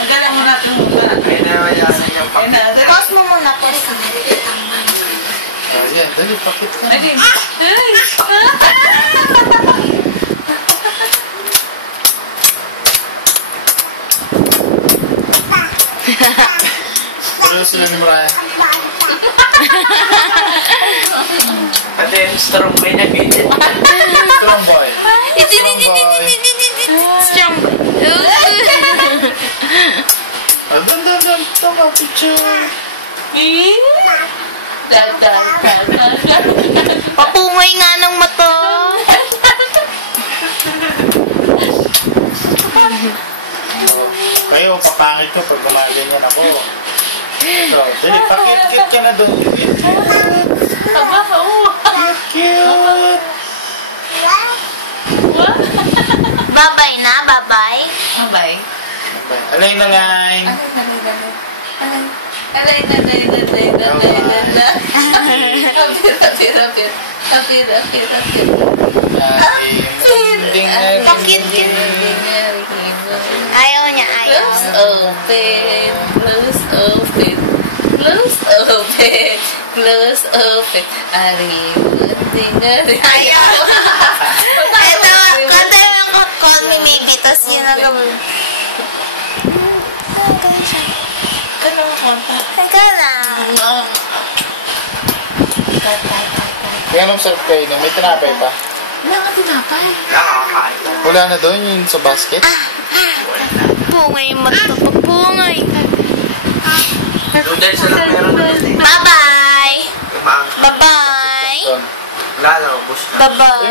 Nagala mo natin muna. Kaya naman yan. Pause mo muna, pause. Ayan, dali, pakit ka. Ay! Pero sila ni Mariah. Pati yung strong boy na ganyan. Strong boy. Strong. Doon. Tama, picture. Papungay nga ng mata. Kayo, papangit ko pag gumaganyan ako. So, dali, pakit-kit ka na doon. Cute. Babay na, babay. Bye. Alay na line. Ayaw niya, ayaw. Close open. Ayaw. Ito, kanta yung call me maybe, tapos yun ang gawin. Anong kanta? Teka lang. Kaya nung serve kayo na, may tinapay pa. Tinapay. Nakakain. Wala na doon yung sa basket. Pungay yung mata. Pungay. Doon dahil sila meron na yun eh. Bye-bye. Kumang. Bye-bye. Doon. Wala na, ubos na. Bye-bye.